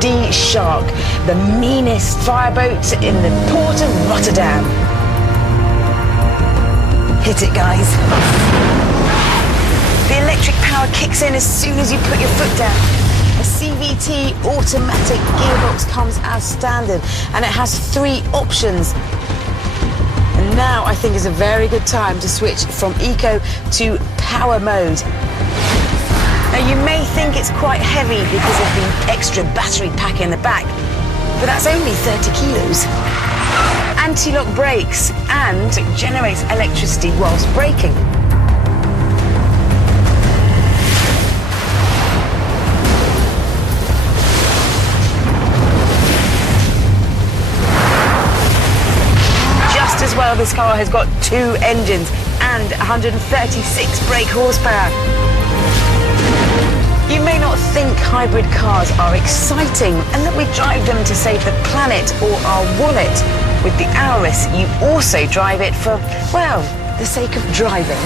D Shark, the meanest fireboat in the port of Rotterdam. Hit it, guys. The electric power kicks in as soon as you put your foot down. A CVT automatic gearbox comes as standard, and it has 3 options. And now I think is a very good time to switch from eco to power mode. Now you may think it's quite heavy because of the extra battery pack in the back, but that's only 30 kilos. Anti-lock brakes and generates electricity whilst braking. Just as well, this car has got 2 engines and 136 brake horsepower. You may not think hybrid cars are exciting and that we drive them to save the planet or our wallet. With the Auris, you also drive it for, well, the sake of driving.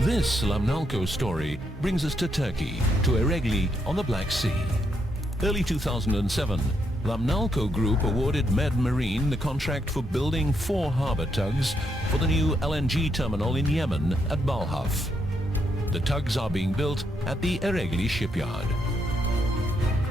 This Lamnalco story brings us to Turkey, to Eregli on the Black Sea. Early 2007, Lamnalco Group awarded Med Marine the contract for building 4 harbour tugs for the new LNG terminal in Yemen at Balhaf. The tugs are being built at the Eregli Shipyard.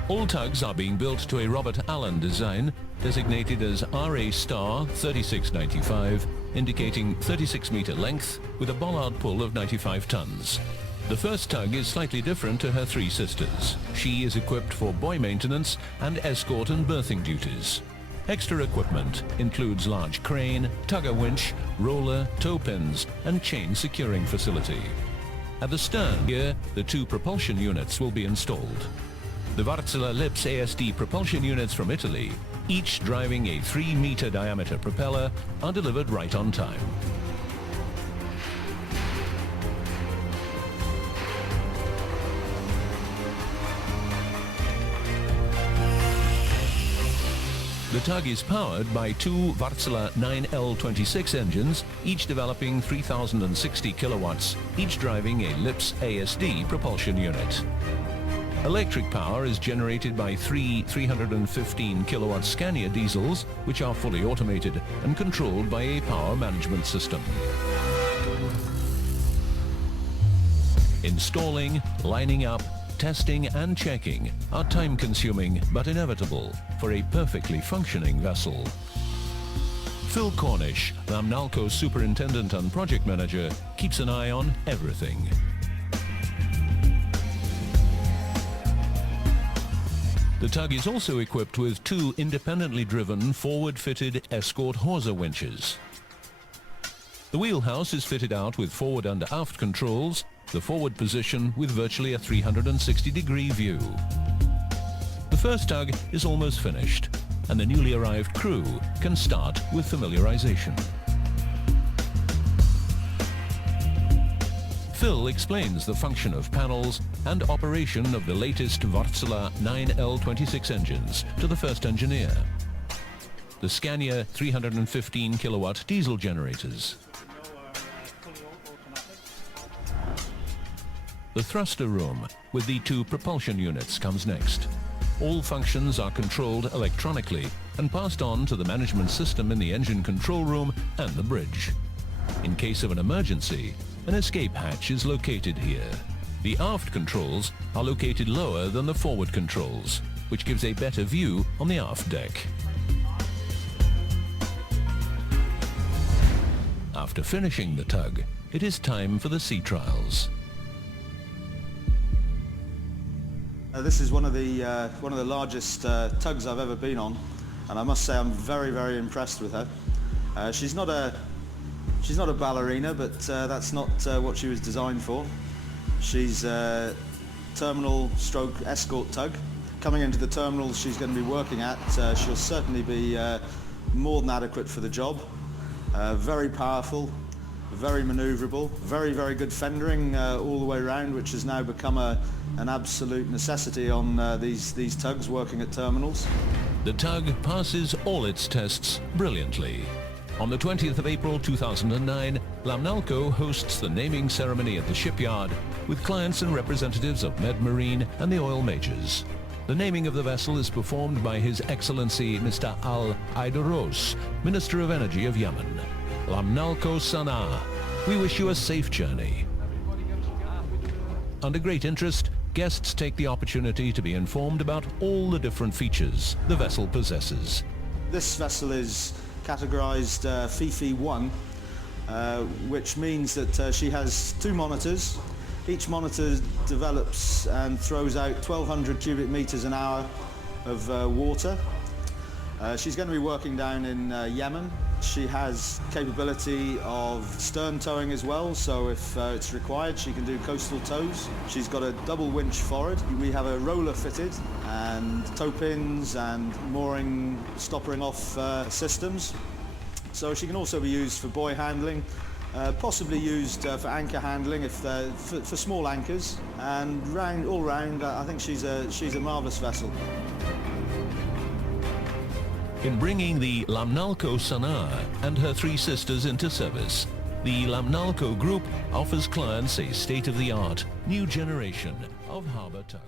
All tugs are being built to a Robert Allen design, designated as RA Star 3695, indicating 36-metre length with a bollard pull of 95 tons. The first tug is slightly different to her 3 sisters. She is equipped for buoy maintenance and escort and berthing duties. Extra equipment includes large crane, tugger winch, roller, tow pins and chain securing facility. At the stern here, the 2 propulsion units will be installed. The Wärtsilä Lips ASD propulsion units from Italy, each driving a 3-metre diameter propeller, are delivered right on time. The tug is powered by 2 Wärtsilä 9L26 engines, each developing 3060 kilowatts, each driving a Lips ASD propulsion unit. Electric power is generated by three 315 kilowatt Scania diesels, which are fully automated and controlled by a power management system. Installing, lining up, testing and checking are time-consuming but inevitable for a perfectly functioning vessel. Phil Cornish, Lamnalco Superintendent and Project Manager, keeps an eye on everything. The tug is also equipped with two independently driven forward-fitted escort hawser winches. The wheelhouse is fitted out with forward and aft controls, the forward position with virtually a 360-degree view. The first tug is almost finished, and the newly arrived crew can start with familiarization. Phil explains the function of panels and operation of the latest Wärtsilä 9L26 engines to the first engineer. The Scania 315 kilowatt diesel generators. The thruster room with the two propulsion units comes next. All functions are controlled electronically and passed on to the management system in the engine control room and the bridge. In case of an emergency, an escape hatch is located here. The aft controls are located lower than the forward controls, which gives a better view on the aft deck. After finishing the tug, it is time for the sea trials. This is one of the largest tugs I've ever been on, and I must say I'm very, very impressed with her. She's not a ballerina, but that's not what she was designed for. She's a terminal stroke escort tug. Coming into the terminal she's going to be working at, she'll certainly be more than adequate for the job. Very powerful, very manoeuvrable, very, very good fendering all the way around, which has now become an absolute necessity on these tugs working at terminals. The tug passes all its tests brilliantly. On the 20th of April 2009, Lamnalco hosts the naming ceremony at the shipyard with clients and representatives of Med Marine and the oil majors. The naming of the vessel is performed by His Excellency Mr. Al Aidaros, Minister of Energy of Yemen. Lamnalco Sana'a, we wish you a safe journey. Under great interest, guests take the opportunity to be informed about all the different features the vessel possesses. This vessel is categorized FIFI 1, which means that she has two monitors. Each monitor develops and throws out 1,200 cubic meters an hour of water. She's going to be working down in Yemen. She has capability of stern towing as well, so if it's required she can do coastal tows. She's got a double winch forward. We have a roller fitted and tow pins and mooring stoppering off systems. So she can also be used for buoy handling, possibly used for anchor handling for small anchors, and all round I think she's a marvellous vessel. In bringing the Lamnalco Sana'a and her three sisters into service, the Lamnalco Group offers clients a state-of-the-art new generation of harbour tugs.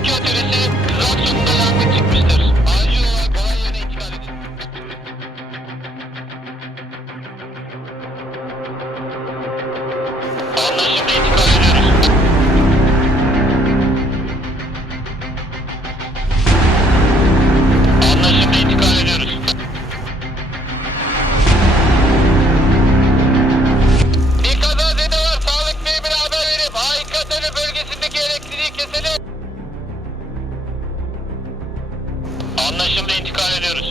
harekat yönetimi kızak sonunda yangın çıkmıştır. Acil olarak olay yerine intikal edin. Anlaşıldı, intikal ediyoruz. Anlaşıldı, intikal ediyoruz. Bir kazazede var, sağlık birimine haber verip Haykateli bölgesindeki elektriği keselim. Anlaşıldı, intikal ediyoruz.